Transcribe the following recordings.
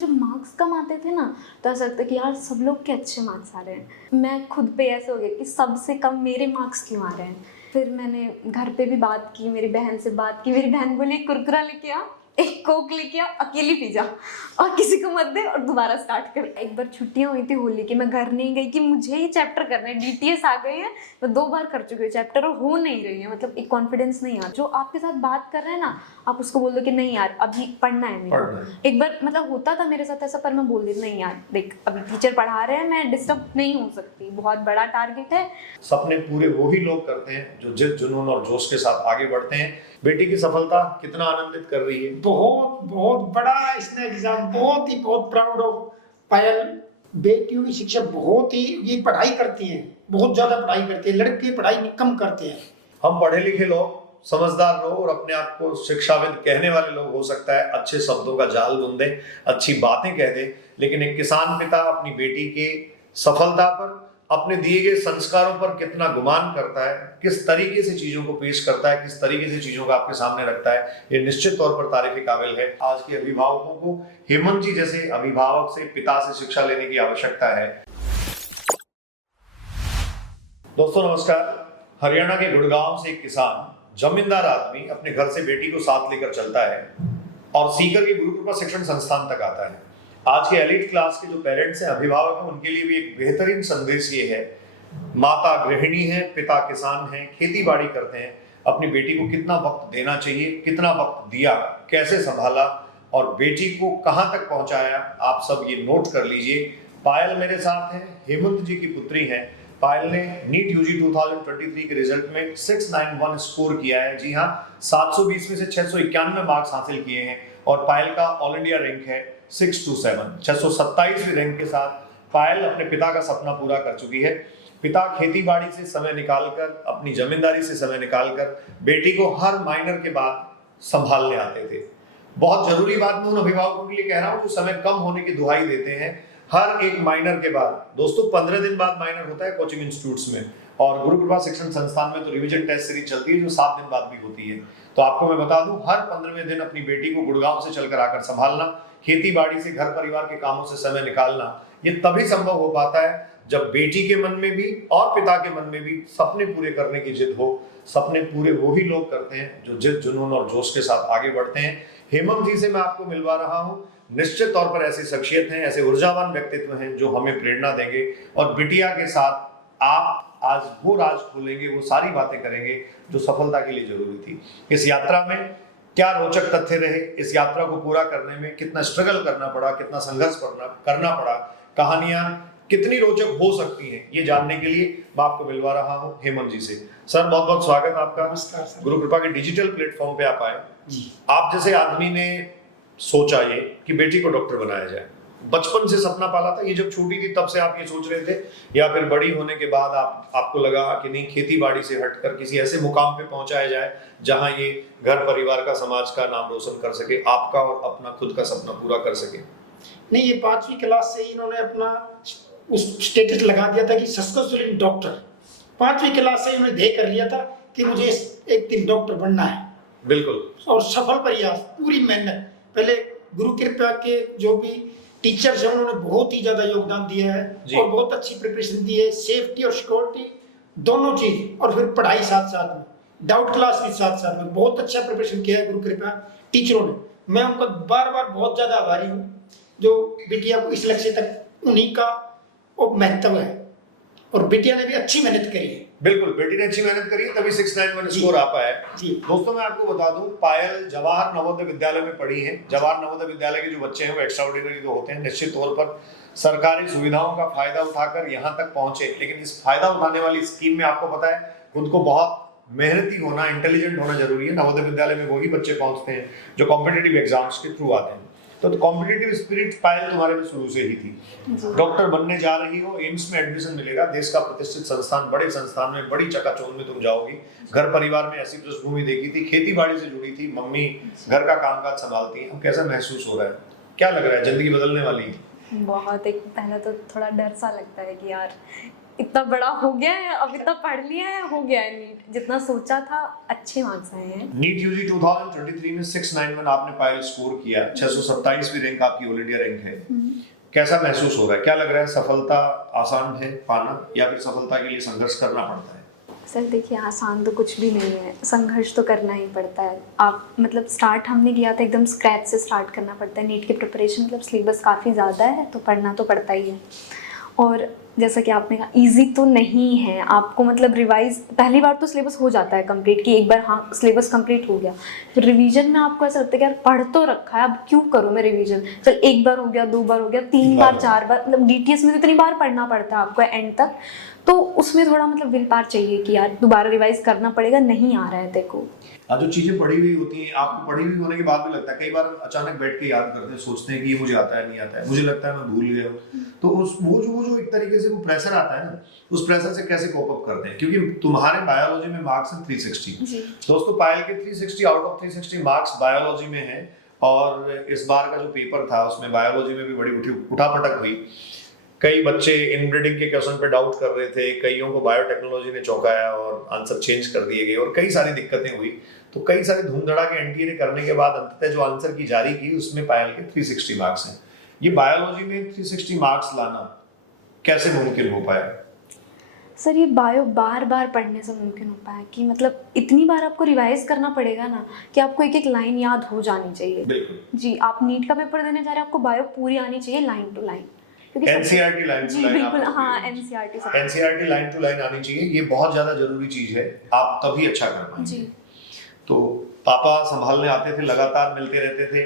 जब मार्क्स कम आते थे ना तो ऐसा लगता कि यार सब लोग के अच्छे मार्क्स आ रहे हैं, मैं खुद पे ऐसे हो गया कि सबसे कम मेरे मार्क्स क्यों आ रहे हैं। फिर मैंने घर पे भी बात की, मेरी बहन से बात की। मेरी बहन बोली कुरकुरा लेके आ, एक कोक लेके आ, अकेली पी जा और किसी को मत दे और दोबारा स्टार्ट कर। एक बार छुट्टियां हुई थी होली की, मैं घर नहीं गई कि मुझे ही चैप्टर करना है, डीटीएस आ गए हैं, मैं 2 बार कर चुकी हूँ चैप्टर और हो नहीं रही है। मतलब एक कॉन्फिडेंस नहीं आ, जो आपके साथ बात कर रहे हैं ना आप उसको बोल दो कि नहीं यार अभी पढ़ना है मेरे को। एक बार मतलब होता था मेरे साथ ऐसा, पर मैं बोल देती नहीं यार देख अभी टीचर पढ़ा रहे हैं, मैं डिस्टर्ब नहीं हो सकती, बहुत बड़ा टारगेट है। सपने पूरे वो ही लोग करते हैं जो जिद जुनून और जोश के साथ आगे बढ़ते हैं। बेटी की सफलता कितना आनंदित कर रही है? बहुत बहुत बड़ा इसने एग्जाम, बहुत प्राउड ऑफ पायल। बेटियों की शिक्षा बहुत ही, ये पढ़ाई करती हैं, बहुत ज्यादा पढ़ाई करती है, लड़के पढ़ाई कम करते हैं। हम पढ़े लिखे लोग, समझदार लोग और अपने आप को शिक्षाविद कहने वाले लोग हो सकता है अच्छे शब्दों का जाल बुन दें, अच्छी बातें कह दें, लेकिन एक किसान पिता अपनी बेटी के सफलता पर, अपने दिए गए संस्कारों पर कितना गुमान करता है, किस तरीके से चीजों को पेश करता है, किस तरीके से चीजों को आपके सामने रखता है, ये निश्चित तौर पर तारीफ काबिल है। आज के अभिभावकों को हेमंत जी जैसे अभिभावक से, पिता से शिक्षा लेने की आवश्यकता है। दोस्तों नमस्कार। हरियाणा के गुड़गांव से एक किसान, जमींदार आदमी अपने घर से बेटी को साथ लेकर चलता है और सीकर के गुरु कृपा शिक्षण संस्थान तक आता है। आज के एलिट क्लास के जो पेरेंट्स हैं, अभिभावक हैं, उनके लिए भी एक बेहतरीन संदेश ये है, माता गृहिणी है, पिता किसान है, खेती बाड़ी करते हैं, अपनी बेटी को कितना वक्त देना चाहिए, कितना वक्त दिया, कैसे संभाला और बेटी को कहां तक पहुंचाया, आप सब ये नोट कर लीजिए। पायल मेरे साथ है, हेमंत जी की पुत्री है। पायल ने नीट यूजी 2023 के रिजल्ट में 691 स्कोर किया है। जी हाँ, 720 में से 691 मार्क्स हासिल किए हैं और पायल का ऑल इंडिया रैंक है 627, 627वें रैंक के साथ पायल अपने पिता का सपना पूरा कर चुकी है। पिता खेती बाड़ी से समय निकालकर, अपनी जमींदारी से समय निकालकर बेटी को हर माइनर के बाद संभालने आते थे। बहुत जरूरी बात मैं उन अभिभावकों के लिए कह रहा हूँ जो समय कम होने की दुहाई देते हैं। हर एक माइनर के बाद, दोस्तों 15 दिन बाद माइनर होता है कोचिंग इंस्टीट्यूट्स में, और गुरु कृपा शिक्षण संस्थान में तो रिवीजन टेस्ट सीरीज चलती है जो 7 दिन बाद भी होती है। तो आपको मैं बता दूं, हर 15वें दिन अपनी बेटी को गुड़गांव से चलकर आकर संभालना, खेती बाड़ी से, घर परिवार के कामों से समय निकालना, ये तभी संभव हो पाता है जब बेटी के मन में भी और पिता के मन में भी सपने पूरे करने की जिद हो। सपने पूरे वो ही लोग करते हैं जो जिद जुनून और जोश के साथ आगे बढ़ते हैं। हेमंत जी से मैं आपको मिलवा रहा हूँ। निश्चित तौर पर ऐसी शख्सियत हैं, ऐसे ऊर्जावान व्यक्तित्व हैं जो हमें प्रेरणा देंगे और बिटिया के साथ आप आज वो राज खोलेंगे, वो सारी बातें करेंगे जो सफलता के लिए जरूरी थी। इस यात्रा में क्या रोचक तथ्य रहे, इस यात्रा को पूरा करने में कितना स्ट्रगल करना पड़ा, कितना संघर्ष करना पड़ा, कहानियां कितनी रोचक हो सकती हैं, ये जानने के लिए मैं आपको मिलवा रहा हूं हेमंत जी से। सर बहुत बहुत स्वागत आपका। नमस्कार सर। गुरु कृपा के डिजिटल प्लेटफॉर्म पे आप आए। जी। आप जैसे आदमी ने सोचा ये कि बेटी को डॉक्टर बनाया जाए, बचपन से सपना पाला था, ये जब छोटी थी तब से आप ये सोच रहे थे, या फिर बड़ी होने के बाद आपको लगा कि नहीं, खेती बाड़ी से हटकर किसी ऐसे मुकाम पे पहुंचाया जाए जहां ये घर परिवार का, समाज का नाम रोशन कर सके, आपका और अपना खुद का सपना पूरा कर सके? नहीं, ये 5वीं क्लास से ही इन्होंने अपना उस स्टेटस लगा दिया था कि सक्सेसफुल डॉक्टर। 5वीं क्लास से इन्होंने ध्येय कर लिया था कि मुझे एक दिन डॉक्टर बनना है। बिल्कुल। और सफल प्रयास, पूरी मेहनत। पहले गुरु कृपा के जो भी टीचर्स हैं उन्होंने बहुत ही ज्यादा योगदान दिया है और बहुत अच्छी प्रिपरेशन दी है, सेफ्टी और सिक्योरिटी दोनों चीज, और फिर पढ़ाई साथ साथ में, डाउट क्लास भी साथ साथ में, बहुत अच्छा प्रिपरेशन किया है गुरु कृपा टीचरों ने। मैं उनका बार बार बहुत ज्यादा आभारी हूँ जो बिटिया को इस लक्ष्य तक, उन्हीं का महत्व है और बिटिया ने भी अच्छी मेहनत करी है। बिल्कुल, बेटी ने अच्छी मेहनत करी तभी 691 स्कोर आ पाया है। दोस्तों मैं आपको बता दूं, पायल जवाहर नवोदय विद्यालय में पढ़ी है। जवाहर नवोदय विद्यालय के जो बच्चे हैं वो एक्स्ट्राऑर्डिनरी तो होते हैं, निश्चित तौर पर सरकारी सुविधाओं का फायदा उठाकर यहाँ तक पहुंचे, लेकिन इस फायदा उठाने वाली स्कीम में आपको पता है खुद को बहुत मेहनती होना, इंटेलिजेंट होना जरूरी है। नवोदय विद्यालय में वही बच्चे पहुंचते हैं जो कॉम्पिटेटिव एग्जाम्स के थ्रू आते हैं। तो कॉम्पिटिटिव स्पिरिट पायल तुम्हारे में शुरू से ही थी। डॉक्टर बनने जा रही हो, एम्स में एडमिशन मिलेगा, देश का प्रतिष्ठित संस्थान, बड़े संस्थान में, बड़ी चकाचौंध में तुम जाओगी। घर परिवार में ऐसी पृष्ठभूमि देखी थी, खेती बाड़ी से जुड़ी थी, मम्मी घर का कामकाज संभालती हैं। कैसा महसूस हो रहा है, क्या लग रहा है, जिंदगी बदलने वाली है? बहुत, एक पहले तो थोड़ा डर सा लगता है कि यार इतना बड़ा हो गया है, अब इतना पढ़ लिया है, हो गया है नीट, जितना सोचा था अच्छे मार्क्स आए हैं। नीट यूजी 2023 में 691 आपने पायल स्कोर किया, 627वीं रैंक आपकी ऑल इंडिया रैंक है। कैसा महसूस हो रहा है? क्या लग रहा है, सफलता आसान है पाना या फिर सफलता के लिए संघर्ष करना पड़ता है? सर देखिए, आसान तो कुछ भी नहीं है, संघर्ष तो करना ही पड़ता है। आप मतलब स्टार्ट हमने किया था एकदम स्क्रैच से स्टार्ट करना पड़ता है। नीट की प्रिपरेशन मतलब सिलेबस काफ़ी ज़्यादा है, तो पढ़ना तो पड़ता ही है। और जैसा कि आपने कहा, इजी तो नहीं है। आपको मतलब रिवाइज पहली बार तो सिलेबस हो जाता है कंप्लीट, कि एक बार हाँ सिलेबस कंप्लीट हो गया, फिर रिवीजन में आपको ऐसा लगता है कि यार पढ़ तो रखा है, अब क्यों करूँ मैं रिवीजन। चल एक बार हो गया, 2 बार हो गया, 3 बार 4 बार, मतलब डीटीएस में तो इतनी बार पढ़ना पड़ता है आपको एंड तक, तो उसमें थोड़ा मतलब विल पावर चाहिए कि यार दोबारा रिवाइज करना पड़ेगा, नहीं आ रहा है देखो। जो चीजें पढ़ी हुई होती हैं, आपको पढ़ी हुई होने के बाद भी लगता है, कई बार हम अचानक बैठ के याद करते हैं, सोचते हैं कि ये मुझे आता है नहीं आता है, मुझे लगता है मैं भूल गया हूँ, तो उस वो जो एक तरीके से वो प्रेशर आता है ना, उस प्रेशर से कैसे कोप अप करते हैं? क्योंकि तुम्हारे बायोलॉजी में मार्क्स हैं 360। दोस्तों, पायल के 360 आउट ऑफ 360 मार्क्स बायोलॉजी में है, और इस बार का जो पेपर था उसमें बायोलॉजी में भी बड़ी उठापटक हुई। कई बच्चे इनब्रीडिंग के क्वेश्चन पे डाउट कर रहे थे, कईयों को बायोटेक्नोलॉजी ने चौंकाया और आंसर चेंज कर दिए गए, और कई सारी दिक्कतें हुई। तो कई सारे धूमधड़ा के एनटीए करने के बाद अंततः जो आंसर की जारी की उसमें पायल के 360 मार्क्स हैं। ये बायोलॉजी में 360 मार्क्स लाना कैसे मुमकिन हो पाया? सर ये बायो बार बार पढ़ने से मुमकिन हो पाया, कि मतलब इतनी बार आपको रिवाइज करना पड़ेगा ना कि आपको एक एक लाइन याद हो जानी चाहिए। बिल्कुल जी, आप नीट का पेपर देने जा रहे हैं, आपको बायो पूरी आनी चाहिए line to line, NCERT line to line. बिल्कुल हाँ, एनसीईआरटी लाइन टू लाइन आनी चाहिए, ये बहुत ज्यादा जरूरी चीज है, आप तभी अच्छा कर पाएंगे। तो पापा संभालने आते थे, लगातार मिलते रहते थे,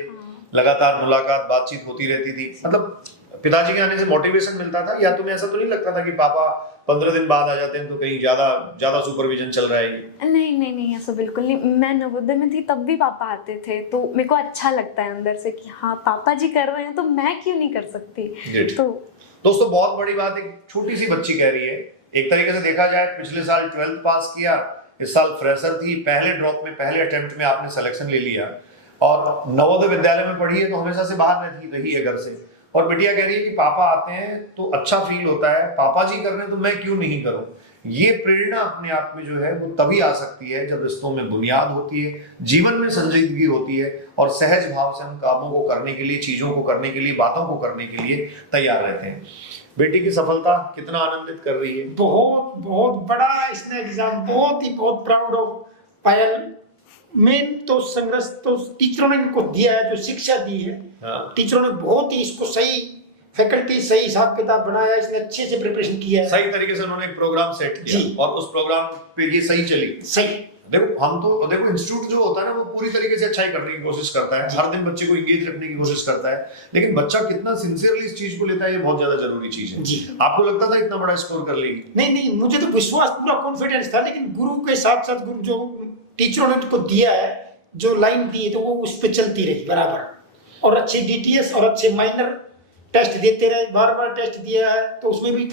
लगातार मुलाकात बातचीत होती रहती थी, मतलब पिताजी के आने से मोटिवेशन मिलता था? या तुम्हें ऐसा तो नहीं लगता था कि पापा 15 दिन बाद आ जाते हैं तो कहीं ज्यादा सुपरविजन चल रहा है? नहीं, ऐसा बिल्कुल नहीं। मैं नवोदय में थी तब भी पापा आते थे, तो मेरे को अच्छा लगता है अंदर से कि हाँ पापा जी कर रहे हैं तो मैं क्यों नहीं कर सकती। तो दोस्तों, बहुत बड़ी बात एक छोटी सी बच्ची कह रही है। एक तरीके से देखा जाए, पिछले साल 12th पास किया, इस साल फ्रेशर थी, पहले ड्रॉप में पहले अटेम्प्ट में आपने सिलेक्शन ले लिया, और नवोदय विद्यालय में पढ़ी है तो हमेशा से बाहर रही है घर से, और बिटिया कह रही है कि पापा आते हैं तो अच्छा फील होता है, पापा जी कर रहे हैं तो मैं क्यों नहीं करूं। ये प्रेरणा अपने आप में जो है वो तभी आ सकती है जब रिश्तों में बुनियाद होती है, जीवन में संजीदगी होती है, और सहज भाव से हम कामों को करने के लिए, चीजों को करने के लिए, बातों को करने के लिए तैयार रहते हैं। बेटी की सफलता कितना आनंदित कर रही है? बहुत बहुत बड़ा इसने एग्जाम, बहुत प्राउड ऑफ पायल। मेन तो संघर्ष तो टीचरों ने इनको दिया है, जो शिक्षा दी है। टीचरों ने बहुत ही इसको सही फैकल्टी, सही हिसाब किताब बनाया, इसने अच्छे से प्रिपरेशन किया है, सही तरीके से उन्होंने एक प्रोग्राम सेट किया, और उस प्रोग्राम पे ये सही चली। सही देखो इंस्टीट्यूट जो होता है ना, वो पूरी तरीके से अच्छाई करने की कोशिश करता है, हर दिन बच्चे को इंगेज रखने की कोशिश करता है, लेकिन बच्चा कितना सिंसियरली इस चीज को लेता है, ये बहुत ज्यादा जरूरी चीज है। आपको लगता था इतना बड़ा स्कोर कर लेगी? नहीं, मुझे तो विश्वास, पूरा कॉन्फिडेंस था, लेकिन गुरु के साथ साथ गुरु जो टीचरों ने उनको दिया है, जो लाइन दी है, तो वो उस पर चलती रही बराबर, और अच्छे डीटीएस और अच्छे माइनर टेस्ट देते रहे, बार टेस्ट दिया है तो उसमें भी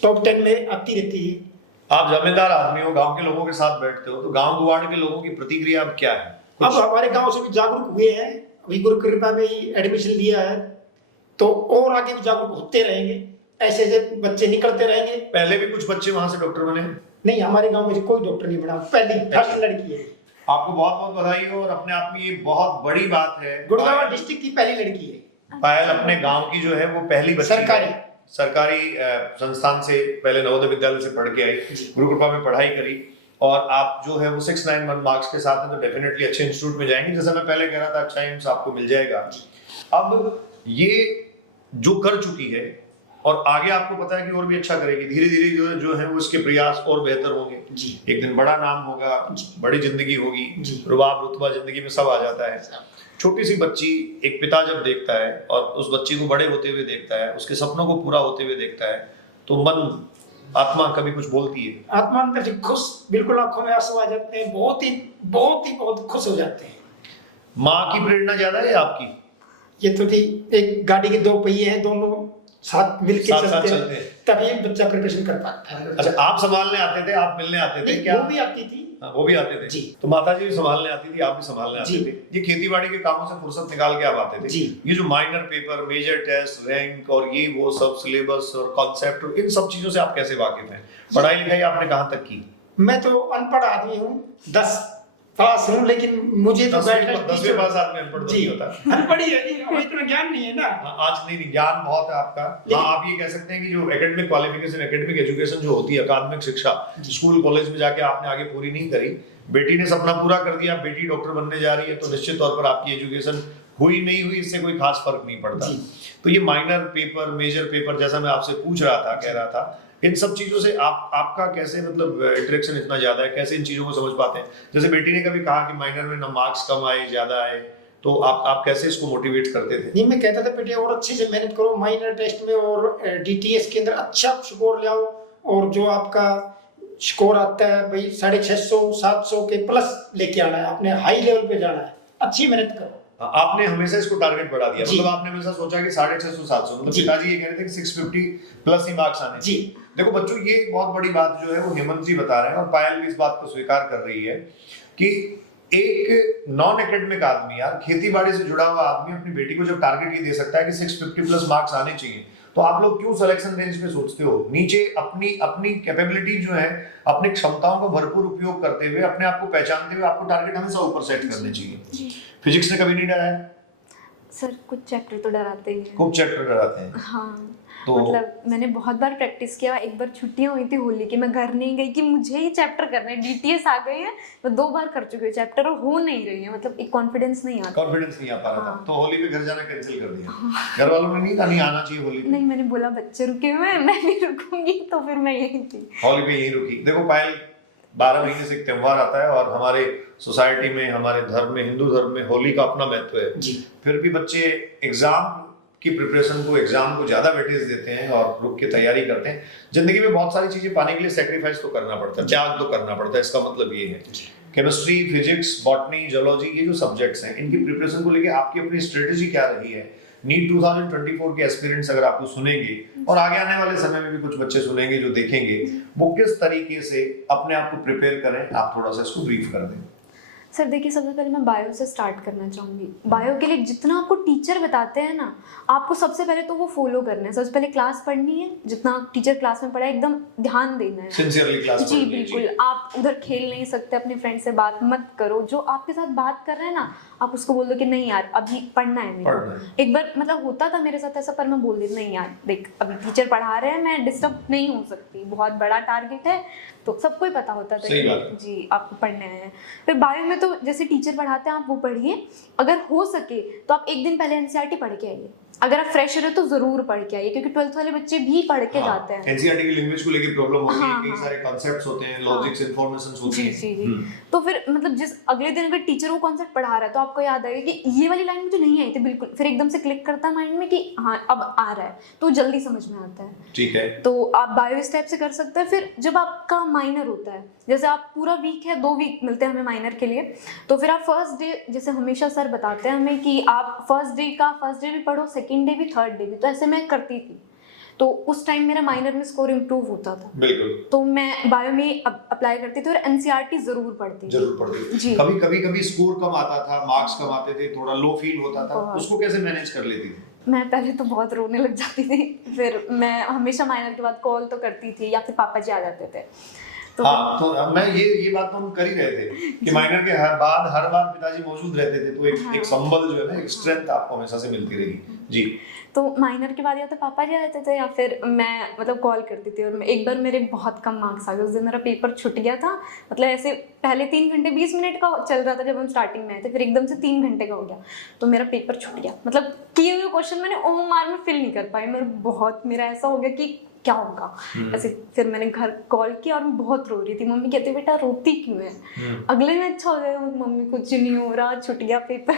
टॉप 10 में आती रहती है। आप जमींदार आदमी हो, गांव के लोगों के साथ बैठते हो, तो गांव गुवाड़ के लोगों की प्रतिक्रिया अब क्या है? अब हमारे गांव से भी जागरूक हुए हैं, अभी गुरु कृपा में ही एडमिशन लिया है, तो और आगे भी जागरूक होते रहेंगे, ऐसे ऐसे बच्चे निकलते रहेंगे। पहले भी कुछ बच्चे वहां से डॉक्टर बने? नहीं, हमारे गांव में कोई डॉक्टर नहीं बना, पहली फर्स्ट लड़की है। आपको बहुत बहुत बधाई हो, और अपने आप में ये बहुत बड़ी बात है, गुड़गांव डिस्ट्रिक्ट की पहली लड़की है। पायल अपने गांव की जो है वो पहली बच्ची सरकारी संस्थान से, पहले नवोदय विद्यालय से पढ़ के आई, गुरु कृपा में पढ़ाई करी, और आप जो है वो 691 मार्क्स के साथ हैं, तो डेफिनेटली अच्छे इंस्टीट्यूट में जाएंगे। जैसा मैं पहले कह रहा था, अच्छा एम्स आपको मिल जाएगा। अब ये जो कर चुकी है, और आगे आपको पता है कि और भी अच्छा करेगी, धीरे धीरे जो है वो इसके प्रयास और बेहतर होंगे। एक दिन बड़ा नाम होगा, बड़ी जिंदगी होगी, रुबाब रुतबा जिंदगी में सब आ जाता है। छोटी सी बच्ची, एक पिता जब देखता है और उस बच्ची को बड़े होते हुए देखता है, उसके सपनों को पूरा होते हुए देखता है, तो मन, आत्मा कभी कुछ बोलती है? आत्मा अंदर से खुश, बिल्कुल आंखों में आंसू आ जाते हैं, बहुत खुश हो जाते हैं। माँ की प्रेरणा ज्यादा है आपकी? ये तो थी, एक गाड़ी के 2 पहिए हैं, दोनों साथ मिलकर चलते हैं, तभी बच्चा प्रिपरेशन कर पाता है। अच्छा, आप संभालने आते थे, आप मिलने आते थे क्या? वो भी आती थी, हाँ, वो भी आते थे जी। तो माता जी भी संभालने आती थी, आप भी संभालने आते जी। थे। ये खेती बाड़ी के कामों से फुर्सत निकाल के आप आते थे। जी। ये जो minor paper, major test, rank और ये वो सब सिलेबस और कॉन्सेप्ट, इन सब चीजों से आप कैसे वाकिफ हैं? पढ़ाई लिखाई आपने कहाँ तक की? मैं तो अनपढ़ आदमी हूँ, 10 पास हूँ, लेकिन मुझे तो 10वीं पास आदमी अनपढ़ तो जी नहीं होता। अनपढ़ ही है जी, हमें इतना ज्ञान नहीं है ना। हाँ, आज नहीं ज्ञान बहुत है आपका। हाँ, आप ये कह सकते हैं कि जो एकेडमिक क्वालिफिकेशन, एकेडमिक एजुकेशन जो होती है, अकादमिक शिक्षा, स्कूल कॉलेज में जाके आपने आगे पूरी नहीं करी, बेटी ने सपना पूरा कर दिया, बेटी डॉक्टर बनने जा रही है, तो निश्चित तौर पर आपकी एजुकेशन हुई नहीं हुई इससे कोई खास फर्क नहीं पड़ता। तो ये माइनर पेपर, मेजर पेपर, जैसा मैं आपसे पूछ रहा था, कह रहा था, इन सब चीजों से आपका कैसे मतलब इंटरेक्शन इतना ज्यादा है, कैसे इन चीजों को समझ पाते हैं? जैसे बेटी ने कभी कहा कि माइनर में ना मार्क्स कम आए, ज्यादा आए, तो आप कैसे इसको मोटिवेट करते थे? नहीं, मैं कहता था बेटे और अच्छे से मेहनत करो माइनर टेस्ट में और डीटीएस के अंदर अच्छा स्कोर ले आओ, और जो आपका स्कोर आता है भाई 650 700 के प्लस लेके आना है, आपने हाई लेवल पे जाना है, अच्छी मेहनत करो। आपने हमेशा इसको टारगेट बढ़ा दिया, जी। मतलब आपने हमेशा सोचा कि 650 700, मतलब जी। पिताजी ये कह रहे थे कि 650 प्लस ही मार्क्स आने जी। देखो बच्चों, ये बहुत बड़ी बात जो है वो हेमंत जी बता रहे हैं और पायल भी इस बात को स्वीकार कर रही है कि एक नॉन एकेडमिक आदमी, यार खेती बाड़ी से जुड़ा हुआ आदमी, अपनी बेटी को जब टारगेट ये दे सकता है कि 650 प्लस मार्क्स आने चाहिए, तो आप लोग क्यों सिलेक्शन रेंज में सोचते हो? नीचे अपनी कैपेबिलिटी जो है, अपनी क्षमताओं का भरपूर उपयोग करते हुए, अपने आप को पहचानते हुए आपको टारगेट हमेशा ऊपर सेट करने चाहिए। फिजिक्स ने कभी नहीं डराया? सर कुछ चैप्टर तो डराते ही हैं। खूब चैप्टर डराते हैं। हाँ, तो मतलब मैंने बहुत बार प्रैक्टिस किया। एक बार छुट्टियां हुई थी होली की, मैं घर नहीं गई कि मुझे ये चैप्टर करना है, डीटीएस आ गए हैं, मैं 2 बार कर चुकी हूँ चैप्टर और हो नहीं रही है, मतलब एक कॉन्फिडेंस नहीं आता। कॉन्फिडेंस नहीं आ पा रहा था, हाँ। तो होली पे घर जाना कैंसिल कर दिया। घर वालों ने नहीं कहा नहीं आना चाहिए होली पे? नहीं, मैंने बोला बच्चे रुके हुए हैं, मैं नहीं रुकूंगी, तो फिर मैं यही थी। होली पे यही रुकी। देखो पायल, 12 महीने से एक त्योहार आता है और हमारे सोसाइटी में, हमारे धर्म में, हिंदू धर्म में होली का अपना महत्व है जी। फिर भी बच्चे एग्जाम की प्रिपरेशन को, एग्जाम को ज्यादा वेटेज देते हैं और रुक के तैयारी करते हैं। जिंदगी में बहुत सारी चीजें पाने के लिए सेक्रीफाइस तो करना पड़ता है, त्याग तो करना पड़ता है। इसका मतलब ये है केमिस्ट्री, फिजिक्स, बॉटनी, जियोलॉजी, ये जो सब्जेक्ट्स हैं, इनकी प्रिपरेशन को लेके आपकी अपनी स्ट्रेटेजी क्या रही है? नीट 2024 के एस्पिरेंट्स अगर आपको सुनेंगे और आगे आने वाले समय में भी कुछ बच्चे सुनेंगे जो देखेंगे, वो किस तरीके से अपने आप को प्रिपेयर करें, आप थोड़ा सा इसको ब्रीफ कर दें। सर देखिए, सबसे पहले मैं बायो से स्टार्ट करना चाहूँगी। बायो के लिए जितना आपको टीचर बताते हैं ना, आपको सबसे पहले तो वो फॉलो करना है। सबसे पहले क्लास पढ़नी है, जितना टीचर क्लास में पढ़ाए एकदम ध्यान देना है, सिंसियरली क्लास जी बिल्कुल। आप उधर खेल नहीं सकते, अपने फ्रेंड से बात मत करो। जो आपके साथ बात कर रहे हैं ना, आप उसको बोल दो कि नहीं यार अभी पढ़ना है मेरे। एक बार मतलब होता था मेरे साथ ऐसा, पर मैं बोल देती नहीं यार देख अभी टीचर पढ़ा रहे हैं, मैं डिस्टर्ब नहीं हो सकती, बहुत बड़ा टारगेट है, तो सबको ही पता होता था कि जी आपको पढ़ना है। फिर बायो में तो जैसे टीचर पढ़ाते हैं आप वो पढ़िए, अगर हो सके तो आप एक दिन पहले एनसीईआरटी पढ़ के आइए। अगर आप फ्रेशर हो तो जरूर पढ़ के आइए, क्योंकि 12th वाले बच्चे भी पढ़ के जाते हैं। एनसीईआरटी की लैंग्वेज को लेके प्रॉब्लम होती है, कई सारे कॉन्सेप्ट्स होते हैं, लॉजिक्स, इंफॉर्मेशंस होती हैं। जी जी। तो फिर मतलब जिस अगले दिन अगर टीचर वो कॉन्सेप्ट पढ़ा रहा है तो आपको याद आएगा कि ये वाली लाइन मुझे नहीं आई थी बिल्कुल, फिर एकदम से क्लिक करता है माइंड में कि हाँ अब आ रहा है, तो जल्दी समझ में आता है। ठीक है। तो आप बायो इस टाइप से कर सकते हैं। फिर जब आपका माइनर होता है, जैसे आप पूरा वीक है, 2 वीक मिलते हैं हमें माइनर के लिए, तो फिर आप फर्स्ट डे, जैसे हमेशा सर बताते हैं हमें कि आप फर्स्ट डे भी पढ़ो, सेकेंड डे भी, थर्ड डे भी। तो ऐसे मैं करती थी, तो उस टाइम मेरा माइनर में स्कोर इम्प्रूव होता था। बिल्कुल। तो मैं बायो में अप्लाई करती थी और एनसीईआरटी जरूर पढ़ती थी। कभी स्कोर कम आता था, मार्क्स कम आते थे, थोड़ा लो फील होता था, उसको कैसे मैनेज कर लेती थी? मैं पहले तो बहुत रोने लग जाती थी, फिर मैं हमेशा माइनर के बाद कॉल तो करती थी, या फिर पापा जी आ जाते थे। तो हाँ, तो मैं ये बात तो हम कर ही रहे थे कि माइनर के हर बार पिताजी मौजूद रहते थे, तो एक संबल जो है ना, एक स्ट्रेंथ आपको हमेशा से मिलती रही। जी। तो माइनर के बाद या तो पापा जी आ जाते थे या फिर मैं मतलब कॉल करती थी। और एक बार मेरे बहुत कम मार्क्स आ गए, उस दिन मेरा पेपर छूट गया था। मतलब ऐसे पहले 3 घंटे 20 मिनट का चल रहा था जब हम स्टार्टिंग में आए थे, फिर एकदम से 3 घंटे का हो गया, तो मेरा पेपर छूट गया। मतलब किए हुए क्वेश्चन मैंने ओमआर में फिल नहीं कर पाई। मेरा ऐसा हो गया कि क्या होगा ऐसे। फिर मैंने घर कॉल किया और मैं बहुत रो रही थी। मम्मी कहती बेटा रोती क्यों है, अगले में अच्छा हो जाएगा। मम्मी कुछ नहीं हो रहा, छूट गया पेपर।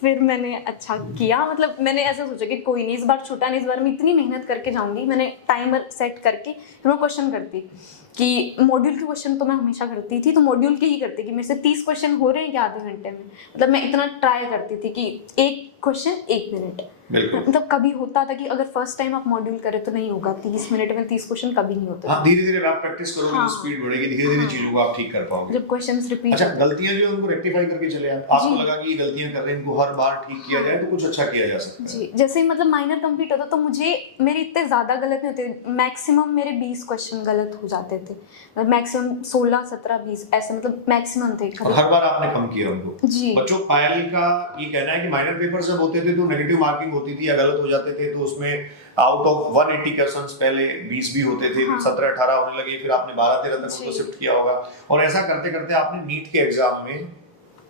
फिर मैंने अच्छा किया, मतलब मैंने ऐसा सोचा कि कोई नहीं, इस बार छूटा नहीं, इस बार मैं इतनी मेहनत करके जाऊंगी। मैंने टाइमर सेट करके फिर मैं क्वेश्चन करती, कि मॉड्यूल के क्वेश्चन तो मैं हमेशा करती थी, तो मॉड्यूल के ही करती कि मेरे से 30 क्वेश्चन हो रहे हैं क्या आधे घंटे में, मतलब मैं इतना ट्राई करती थी कि एक क्वेश्चन 1 मिनट। बिल्कुल। मतलब कभी होता था कि अगर फर्स्ट टाइम आप मॉड्यूल करें तो नहीं होगा 30 मिनट में 30 क्वेश्चन, कभी नहीं होता। हाँ, धीरे धीरे आप प्रैक्टिस करोगे हाँ। तो स्पीड बढ़ेगी, धीरे धीरे चीजों को आप ठीक कर पाओगे। जब क्वेश्चंस रिपीट। अच्छा, गलतियां जो है उनको रेक्टिफाई करके चले आप, आपको जी। लगा कि ये गलतियां कर रहे हैं, इनको हर बार ठीक किया जाए तो कुछ अच्छा किया जा सकता है। जी, जैसे ही मतलब माइनर कंप्लीट होता तो मुझे मेरे इतने ज़्यादा गलत नहीं होते, मैक्सिमम मेरे 20 क्वेश्चन गलत हो जाते थे, मैक्सिमम 16, 17, 20 ऐसे, मतलब मैक्सिमम थे। और हर बार आपने कम किया उनको। जी। बच्चों, पायल का ये कहना है कि माइनर पेपर जब होते थे तो नेगेटिव मार्किंग होती थी या गलत हो जाते थे, तो उसमें आउट ऑफ 180 क्वेश्चंस पहले 20 भी होते थे, हाँ। फिर 17, 18 होने लगे, फिर आपने 12, 13 तक उनको शिफ्ट किया होगा। और ऐसा करते करते आपने नीट के एग्जाम में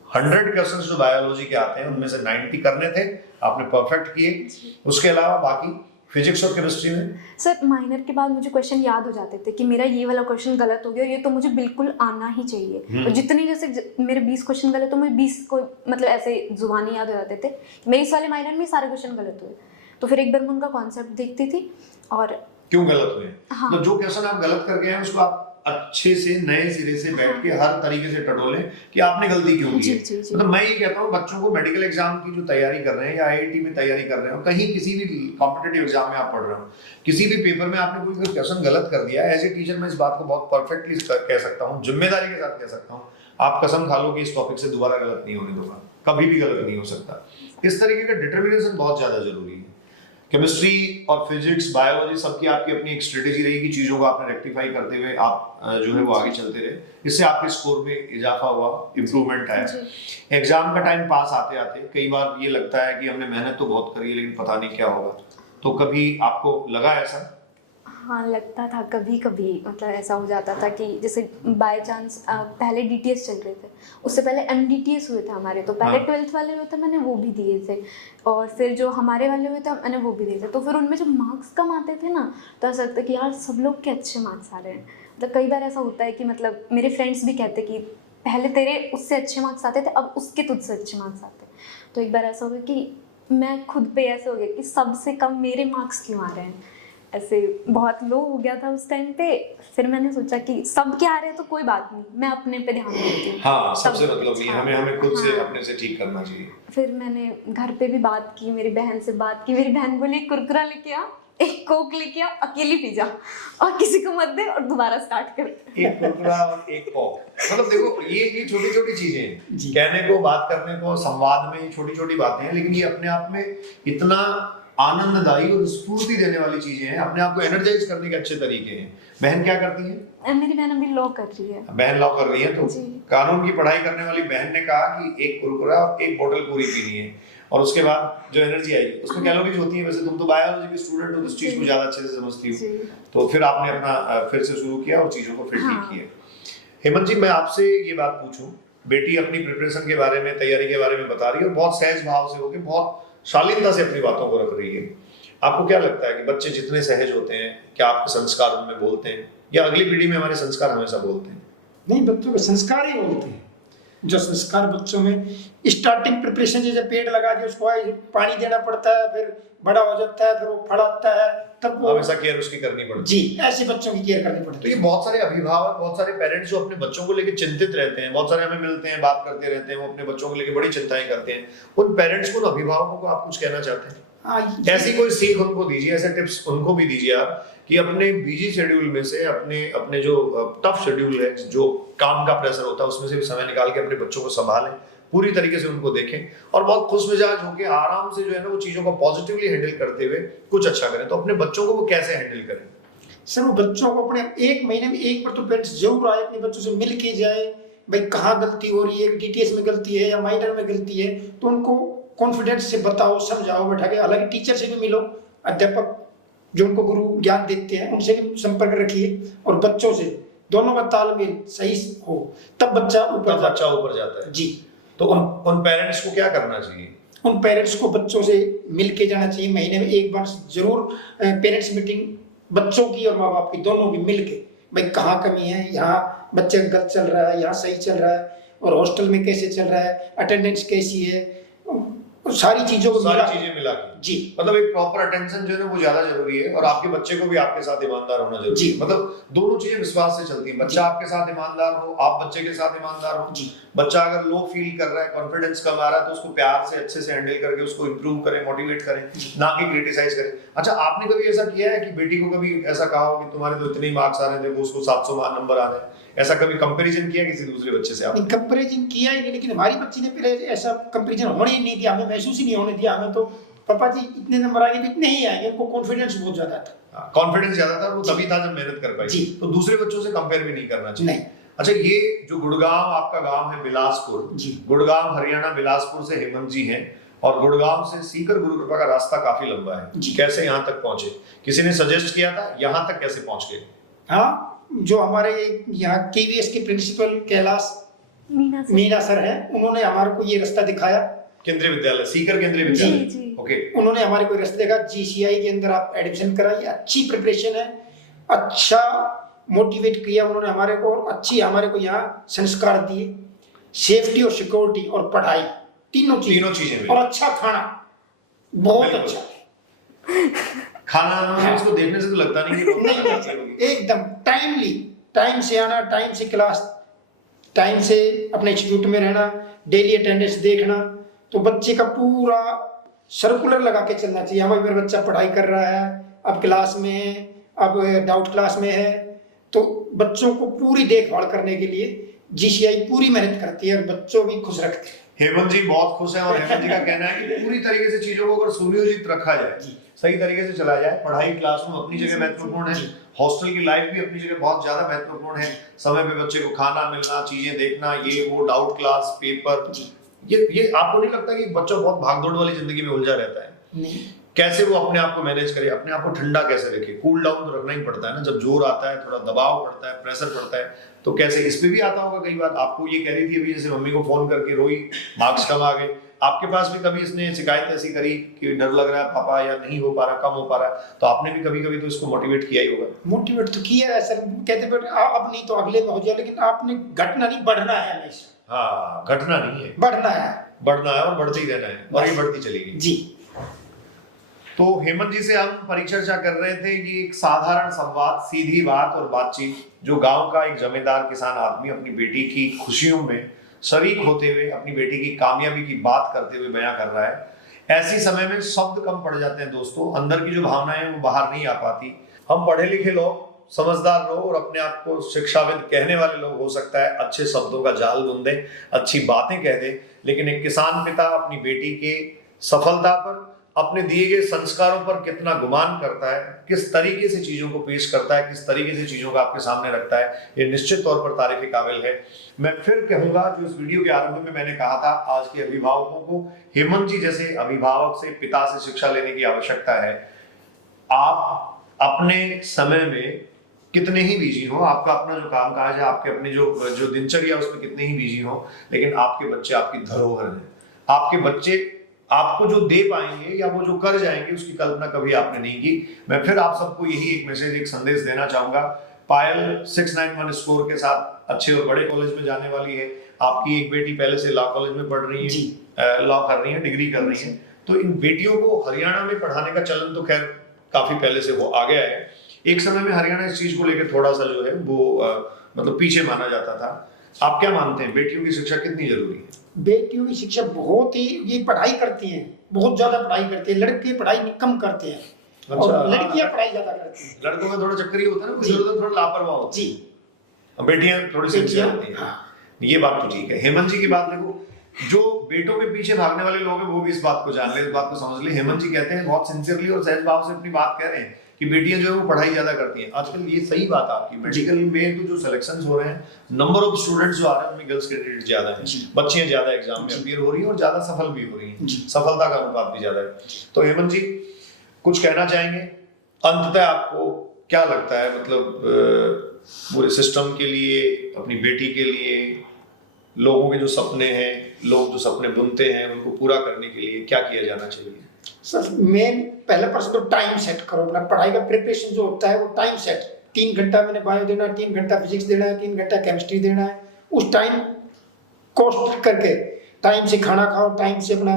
100 क्वेश्चंस जो बायोलॉजी के आते हैं उनमें से 90 करने थे, आपने परफेक्ट किए। उसके अलावा बाकी फिजिक्स और केमिस्ट्री में सर माइनर के बाद मुझे क्वेश्चन याद हो जाते थे कि मेरा ये वाला क्वेश्चन गलत हो गया, ये तो मुझे बिल्कुल आना ही चाहिए। और जितने जैसे मेरे 20 क्वेश्चन गलत तो मुझे 20 को मतलब ऐसे जुबानी याद हो जाते थे, मेरे इस वाले माइनर में सारे क्वेश्चन गलत हुए। तो फिर एक बार मैं उनका कॉन्सेप्ट देखती थी और क्यों गलत हुए। हाँ। तो जो क्वेश्चन आप गलत कर गए हैं उसको आप अच्छे से नए सिरे से बैठ के हर तरीके से टटोलें कि आपने गलती क्यों की जी, है। जी, जी। मतलब मैं ये कहता हूँ बच्चों को मेडिकल एग्जाम की जो तैयारी कर रहे हैं या आईआईटी में तैयारी कर रहे हो, कहीं किसी भी कॉम्पिटिटिव एग्जाम में आप पढ़ रहे हो, किसी भी पेपर में आपने कोई क्वेश्चन गलत कर दिया, एज ए टीचर मैं इस बात को बहुत परफेक्टली कह सकता हूँ, जिम्मेदारी के साथ कह सकता हूँ, आप कसम खा लो कि इस टॉपिक से दोबारा गलत नहीं होने दूंगा, कभी भी गलत नहीं हो सकता। इस तरीके का डिटर्मिनेशन बहुत ज्यादा जरूरी है। केमिस्ट्री और फिजिक्स, बायोलॉजी सबकी आपकी अपनी एक स्ट्रेटेजी रहेगी, चीजों को आपने रेक्टिफाई करते हुए आप जो है वो आगे चलते रहे, इससे आपके स्कोर में इजाफा हुआ, इम्प्रूवमेंट आया। एग्जाम का टाइम पास आते आते कई बार ये लगता है कि हमने मेहनत तो बहुत करी है लेकिन पता नहीं क्या होगा, तो कभी आपको लगा ऐसा? हाँ लगता था कभी कभी, मतलब ऐसा हो जाता था कि जैसे बाय चांस पहले डीटीएस चल रहे थे, उससे पहले एमडीटीएस हुए थे हमारे, तो पहले 12th वाले हुए थे मैंने वो भी दिए थे, और फिर जो हमारे वाले हुए थे मैंने वो भी दिए थे। तो फिर उनमें जब मार्क्स कम आते थे ना तो ऐसा लगता कि यार सब लोग के अच्छे मार्क्स आ रहे हैं। मतलब कई बार ऐसा होता है कि मतलब मेरे फ्रेंड्स भी कहते कि पहले तेरे उससे अच्छे मार्क्स आते थे, अब उसके तुझसे अच्छे मार्क्स आते हैं। तो एक बार ऐसा हो गया कि मैं खुद पे ऐसे हो गया कि सबसे कम मेरे मार्क्स क्यों आ रहे हैं, ऐसे बहुत लो हो गया था उस टाइम पे। फिर मैंने सोचा कि सब क्या आ रहे हैं तो कोई बात नहीं, मैं अपने पे ध्यान देती हूँ। हाँ, सबसे मतलब नहीं, हमें खुद से हाँ। अपने से ठीक करना चाहिए। फिर मैंने घर पे भी बात की, मेरी बहन से बात की, मेरी बहन बोली कुरकुरा लेके आ, एक कोक लेके आ, अकेली पी जा और किसी को मत दे और दोबारा स्टार्ट कर। एक कुरकुरा और एक कोक, मतलब देखो ये छोटी छोटी चीजें हैं, जी। कहने को, बात करने को, संवाद में छोटी छोटी बातें हैं, लेकिन ये अपने आप में इतना आनंददायी और स्फूर्ति देने वाली चीजें हैं, अपने आप को एनर्जाइज करने के अच्छे तरीके हैं। बहन क्या करती है? मेरी बहन अभी लॉ कर रही है। बहन लॉ कर रही है, तो जी। कानून की पढ़ाई करने वाली बहन ने कहा कि एक कुरकुरा और एक बोतल पूरी पीनी है, और उसके बाद जो एनर्जी आएगी उसमें कैलोरीज होती है। वैसे तुम तो बायोलॉजी के स्टूडेंट हो तो इस चीज को ज्यादा अच्छे से समझती हो, तो फिर आपने अपना फिर से शुरू किया और चीजों को फिर ठीक किया। हेमंत जी, मैं आपसे ये बात पूछूं, बेटी अपनी प्रिपरेशन के बारे में, तैयारी के बारे में बता रही है और बहुत सहज भाव से होकर बहुत शालीनता से अपनी बातों को रख रही है। आपको क्या लगता है कि बच्चे जितने सहज होते हैं, क्या आपके संस्कार उनमें बोलते हैं, या अगली पीढ़ी में हमारे संस्कार हमेशा बोलते हैं? नहीं, बच्चों के संस्कार ही बोलते हैं। जो संस्कार बच्चों में स्टार्टिंग प्रिपरेशन, जैसे पेड़ लगा के उसको पानी देना पड़ता है, फिर बड़ा हो जाता है, फिर वो फड़ाता है, तब वो हमेशा केयर उसकी करनी पड़ती है। जी, ऐसे बच्चों की केयर करनी पड़ती तो है। ये बहुत सारे अभिभावक, बहुत सारे पेरेंट्स जो अपने बच्चों को लेकर चिंतित रहते हैं, बहुत सारे हमें मिलते हैं, बात करते रहते हैं, वो अपने बच्चों को लेकर बड़ी चिंताएं करते हैं। उन पेरेंट्स को, उन अभिभावकों को आप कुछ कहना चाहते हैं? ऐसी कोई सीख उनको दीजिए, ऐसे टिप्स उनको भी दीजिए आप कि अपने बिजी शेड्यूल में से, अपने जो टफ शेड्यूल है, जो काम का प्रेशर होता है, उसमें से भी समय निकाल के अपने बच्चों को संभालें, पूरी तरीके से उनको देखें और बहुत खुश मिजाज होकर आराम से जो है ना वो चीजों को पॉजिटिवली हैंडल करते हुए कुछ अच्छा करें। तो अपने बच्चों को वो कैसे हैंडल करें? सर, वो बच्चों को अपने 1 महीने में एक बार तो पेरेंट्स जरूर आए, अपने बच्चों से मिल के जाए, भाई कहाँ गलती हो रही है, डीटीएस में गलती है या माइनर में गलती है, तो उनको कॉन्फिडेंस से बताओ, समझाओ, बैठा के। हालांकि टीचर से भी मिलो, अध्यापक जो उनको गुरु ज्ञान देते हैं उनसे भी संपर्क रखिए, और बच्चों से दोनों का तालमेल सही हो, तब बच्चा ऊपर जाता है। जी। तो उन पेरेंट्स को क्या करना चाहिए? उन पेरेंट्स को बच्चों से मिल के जाना चाहिए, महीने में एक बार जरूर पेरेंट्स मीटिंग, बच्चों की और माँ बाप की दोनों की मिल के, भाई कहाँ कमी है, यहाँ बच्चे गलत चल रहा है, यहाँ सही चल रहा है, और हॉस्टल में कैसे चल रहा है, अटेंडेंस कैसी है, और सारी चीजों को सारी मिला चीजें मिला के जी मतलब एक प्रॉपर अटेंशन जो है ना वो ज्यादा जरूरी है, और आपके बच्चे को भी आपके साथ ईमानदार होना जरूरी जी। है। मतलब दोनों चीजें विश्वास से चलती हैं, बच्चा आपके साथ ईमानदार हो, आप बच्चे के साथ ईमानदार हो। जी बच्चा अगर लो फील कर रहा है, कॉन्फिडेंस कम आ रहा है, तो उसको प्यार से अच्छे से हैंडल करके उसको इंप्रूव करें, मोटिवेट करें, ना कि क्रिटिसाइज करें। अच्छा, आपने कभी ऐसा किया है कि बेटी को कभी ऐसा कहा हो कि तुम्हारे तो इतने ही मार्क्स आ रहे थे, वो उसको 700 नंबर आ रहे हैं, ऐसा कभी कंपैरिजन किया किसी दूसरे बच्चे से आपने? कंपैरिजन किया ही नहीं, लेकिन हमारी बच्ची ने पहले ऐसा कंपैरिजन होने ही नहीं दिया, हमें महसूस ही नहीं होने दिया। हमें तो पापा जी इतने नंबर आएंगे तो इतने ही आएंगे, उनको कॉन्फिडेंस बहुत ज्यादा था। कॉन्फिडेंस ज्यादा था, वो तभी था जब मेहनत कर पाई। जी। तो दूसरे बच्चों से कंपेयर भी नहीं करना चाहिए। नहीं। अच्छा, ये जो गुड़गांव आपका गांव है बिलासपुर, जी। गुड़गांव हरियाणा बिलासपुर से हेमंत जी हैं, और गुड़गांव से सीकर गुरु कृपा का रास्ता काफी लंबा है। जी। कैसे यहाँ तक पहुंचे? किसी ने सजेस्ट किया था? यहाँ तक कैसे पहुंच गए? हाँ, जो हमारे यहाँ केवीएस के प्रिंसिपल कैलाश मीना सर है, उन्होंने हमारे को ये रास्ता दिखाया। केंद्रीय विद्यालय, सीकर केंद्रीय जी, विद्यालय। जी। ओके। उन्होंने हमारे को रास्ता देखा, जीसीआई के अंदर आप एडमिशन कराइए, अच्छी प्रिपरेशन है, अच्छा मोटिवेट किया उन्होंने हमारे को, और अच्छी हमारे को यहाँ संस्कार दिए, सेफ्टी और सिक्योरिटी और पढ़ाई, तीनों चीजें मिली। और अच्छा खाना, बहुत बिल्कुल। अच्छा खाना इसको देखने से तो लगता नहीं कि रोटी खाते होंगे। नहीं, एकदम टाइमली, टाइम से आना, टाइम से क्लास, टाइम से अपने इंस्टीट्यूट में रहना, डेली अटेंडेंस देखना। तो बच्चे का पूरा सर्कुलर लगा के चलना चाहिए। हमारे मेरा बच्चा पढ़ाई कर रहा है, अब क्लास में है, अब डाउट क्लास में है, तो बच्चों को पूरी देखभाल करने के लिए जीसीआई पूरी मेहनत करती है और बच्चों भी खुश रखते हैं। हेमंत जी बहुत खुश हैं, और हेमंत जी का कहना है कि पूरी तरीके से चीजों को अगर सुनियोजित रखा जाए, सही तरीके से चलाया जाए, पढ़ाई क्लासरूम अपनी जगह महत्वपूर्ण है, हॉस्टल की लाइफ भी अपनी जगह बहुत ज्यादा महत्वपूर्ण है, समय पे बच्चे को खाना मिलना, चीजें देखना, ये वो, डाउट क्लास, पेपर, ये आपको नहीं लगता कि बच्चा बहुत भागदौड़ वाली जिंदगी में उलझा रहता है? नहीं। कैसे वो अपने आप को मैनेज करे, अपने आप को ठंडा कैसे रखे? कूल डाउन तो रखना ही पड़ता है ना, जब जोर आता है, थोड़ा दबाव पड़ता है, प्रेशर पड़ता है, तो कैसे? इस पे भी आता होगा कई बार। आपको ये कह रही थी अभी, जैसे मम्मी को फोन करके रोई, मार्क्स कम आ गए, आपके पास भी कभी इसने शिकायत ऐसी करी कि डर लग रहा है पापा, या नहीं हो पा रहा, कम हो पा रहा है, तो आपने भी कभी कभी तो इसको मोटिवेट किया ही होगा? मोटिवेट तो किया है सर, कहते बेटा अब नहीं तो अगले में हो जाए, लेकिन आपने घटना नहीं, बढ़ना है हमेशा। हाँ, घटना नहीं है, बढ़ना है, बढ़ना है, और बढ़ते ही रहना है, और ये बढ़ती चलेगी जी। तो हेमंत जी से हम परिचर्चा कर रहे थे, ये एक साधारण संवाद, सीधी बात और बातचीत, जो गांव का एक जमींदार किसान आदमी अपनी बेटी की खुशियों में शरीक होते हुए, अपनी बेटी की कामयाबी की बात करते हुए बयां कर रहा है। ऐसी समय में शब्द कम पड़ जाते हैं दोस्तों, अंदर की जो भावनाएं हैं वो बाहर नहीं आ पाती। हम पढ़े लिखे लोग, समझदार लोग, और अपने आप को शिक्षाविद कहने वाले लोग, हो सकता है अच्छे शब्दों का जाल बुन दे, अच्छी बातें कह दे, लेकिन एक किसान पिता अपनी बेटी के सफलता पर, अपने दिए गए संस्कारों पर कितना गुमान करता है, किस तरीके से चीजों को पेश करता है, किस तरीके से चीजों को आपके सामने रखता है, ये निश्चित तौर पर तारीफ काबिल है। मैं फिर कहूंगा, जो इस वीडियो के आरंभ में मैंने कहा था, आज के अभिभावकों को हेमंत जी जैसे अभिभावक से, पिता से शिक्षा लेने की आवश्यकता है। आप अपने समय में कितने ही बिजी हो, आपका अपना जो काम काज है, आपके अपने जो दिनचर्या उसमें कितने ही बिजी हो, लेकिन आपके बच्चे आपकी धरोहर हैं। आपके बच्चे आपको जो दे पाएंगे या वो जो कर जाएंगे, उसकी कल्पना कभी आपने नहीं की। मैं फिर आप सबको यही एक मैसेज, एक संदेश देना चाहूंगा। पायल 691 स्कोर के साथ अच्छे और बड़े कॉलेज में जाने वाली है। आपकी एक बेटी पहले से लॉ कॉलेज में पढ़ रही है, लॉ कर रही है, डिग्री कर रही है। तो इन बेटियों को हरियाणा में पढ़ाने का चलन तो खैर काफी पहले से वो आ गया है। एक समय में हरियाणा इस चीज को लेकर थोड़ा सा जो है वो मतलब पीछे माना जाता था। आप क्या मानते हैं, बेटियों की शिक्षा कितनी जरूरी है? बेटियों की शिक्षा बहुत ही, ये पढ़ाई करती हैं, बहुत ज्यादा पढ़ाई करती है, लड़के पढ़ाई कम करते हैं। अच्छा, और लड़कियां पढ़ाई ज्यादा करती हैं। लड़कों में थोड़ा चक्कर ही होता है ना, कुछ थोड़ा लापरवाह होता जी, है, बेटियां थोड़ी सिंसियर होती हैं। ये बात तो ठीक है। हेमंत जी की बात देखो, जो बेटों के पीछे भागने वाले लोग हैं वो भी इस बात को जान ले, इस बात को समझ ले। हेमंत जी कहते हैं बहुत सिंसियरली और सहज भाव से अपनी बात कह रहे हैं कि बेटियां जो है वो पढ़ाई ज्यादा करती हैं आजकल। ये सही बात आपकी, मेडिकल में तो जो सिलेक्शंस हो रहे हैं, नंबर ऑफ स्टूडेंट्स जो आ रहे हैं उनमें गर्ल्स कैंडिडेट ज्यादा है, बच्चियां ज्यादा एग्जाम में अपीयर हो रही है और ज्यादा सफल भी हो रही हैं, सफलता का अनुपात भी ज्यादा है। तो हेमंत जी कुछ कहना चाहेंगे अंततः? आपको क्या लगता है, मतलब पूरे सिस्टम के लिए, अपनी बेटी के लिए, लोगों के जो सपने हैं, लोग जो सपने बुनते हैं, उनको पूरा करने के लिए क्या किया जाना चाहिए? सर मेन पहला प्रश्न तो टाइम सेट करो अपना। पढ़ाई का प्रिपरेशन जो होता है वो टाइम सेट, 3 घंटा मैंने बायो देना है, 3 घंटा फिजिक्स देना है, 3 घंटा केमिस्ट्री देना है। उस टाइम कोस्ट करके टाइम से खाना खाओ, टाइम से अपना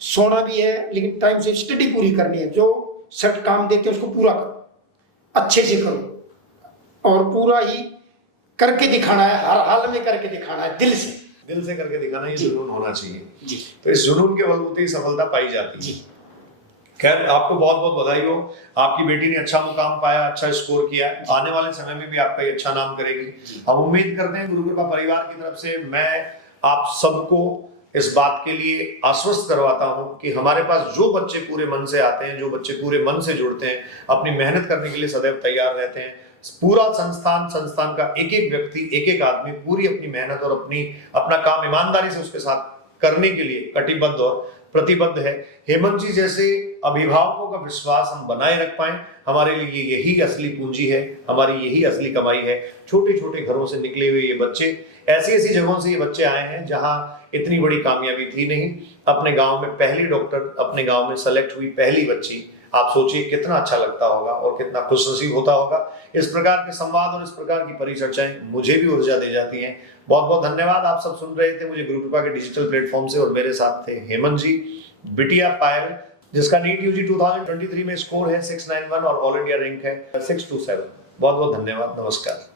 सोना भी है, लेकिन टाइम से स्टडी पूरी करनी है। जो सेट काम देते हैं उसको पूरा करो, अच्छे से करो और पूरा ही करके दिखाना है, हर हाल में करके दिखाना है, दिल से करके दिखाना, ये जी। जुनून होना चाहिए। जी तो इस जुनून के बलबूते ही सफलता पाई जाती है। जी। खैर, आपको बहुत बहुत बधाई हो, आपकी बेटी ने अच्छा मुकाम पाया, अच्छा स्कोर किया, आने वाले समय में भी आपका ये अच्छा नाम करेगी। हम उम्मीद करते हैं गुरु कृपा परिवार की तरफ से मैं आप सबको इस बात के लिए आश्वस्त करवाता हूं कि हमारे पास जो बच्चे पूरे मन से आते हैं, जो बच्चे पूरे मन से जुड़ते हैं, अपनी मेहनत करने के लिए सदैव तैयार रहते हैं, पूरा संस्थान का एक एक व्यक्ति, एक एक आदमी पूरी अपनी मेहनत और अपना काम ईमानदारी से उसके साथ करने के लिए कटिबद्ध और प्रतिबद्ध है। हेमंत जी जैसे अभिभावकों का विश्वास हम बनाए रख पाए, हमारे लिए यही असली पूंजी है, हमारी यही असली कमाई है। छोटे छोटे घरों से निकले हुए ये बच्चे, ऐसी ऐसी जगहों से ये बच्चे आए हैं जहां इतनी बड़ी कामयाबी थी नहीं। अपने गांव में पहली डॉक्टर, अपने गांव में सेलेक्ट हुई पहली बच्ची, आप सोचिए कितना अच्छा लगता होगा और कितना खुशनसीब होता होगा। इस प्रकार के संवाद और इस प्रकार की परिचर्चाएं मुझे भी ऊर्जा दे जाती हैं। बहुत बहुत धन्यवाद। आप सब सुन रहे थे मुझे गुरु कृपा के डिजिटल प्लेटफॉर्म से, और मेरे साथ थे हेमंत जी, बिटिया पायल, जिसका नीट यूजी 2023 में स्कोर है 691 और ऑल इंडिया रैंक है 627। बहुत बहुत धन्यवाद, नमस्कार।